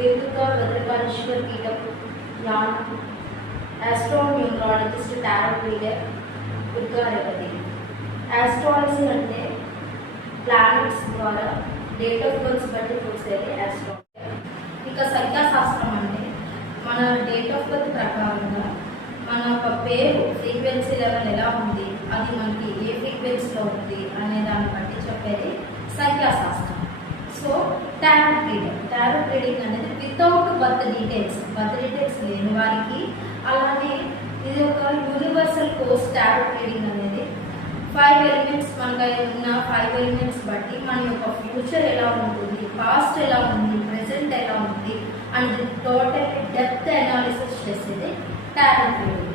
Reduka Vadrakaleshwar Peter Yan, astronumerologist, tarot reader, Durga Revati. Astrology అంటే planets ద్వారా date of birth బట్టి చూసేది astrology. ఇక సంఖ్యాశాస్త్రం అంటే మన డేట్ ఆఫ్ బర్త్ ప్రకారంగా మన ఒక పేరు ఫ్రీక్వెన్సీ లెవెల్ ఎలా ఉంది, అది మనకి ఏ ఫ్రీక్వెన్సీలో ఉంది అనే దాన్ని బట్టి చెప్పేది సంఖ్యాశాస్త్రం. సో టారో రీడింగ్ అనేది వితౌట్ బర్త్ డీటెయిల్స్ లేని వారికి, అలానే ఇది ఒక యూనివర్సల్ కోర్స్. టారో రీడింగ్ అనేది 5 ఎలిమెంట్స్, మనకు ఉన్న 5 ఎలిమెంట్స్ బట్టి మన యొక్క ఫ్యూచర్ ఎలా ఉంటుంది, పాస్ట్ ఎలా ఉంది, ప్రెసెంట్ ఎలా ఉంది అనేది టోటల్ డెప్త్ అనాలిసిస్ చేసేది టారో రీడింగ్.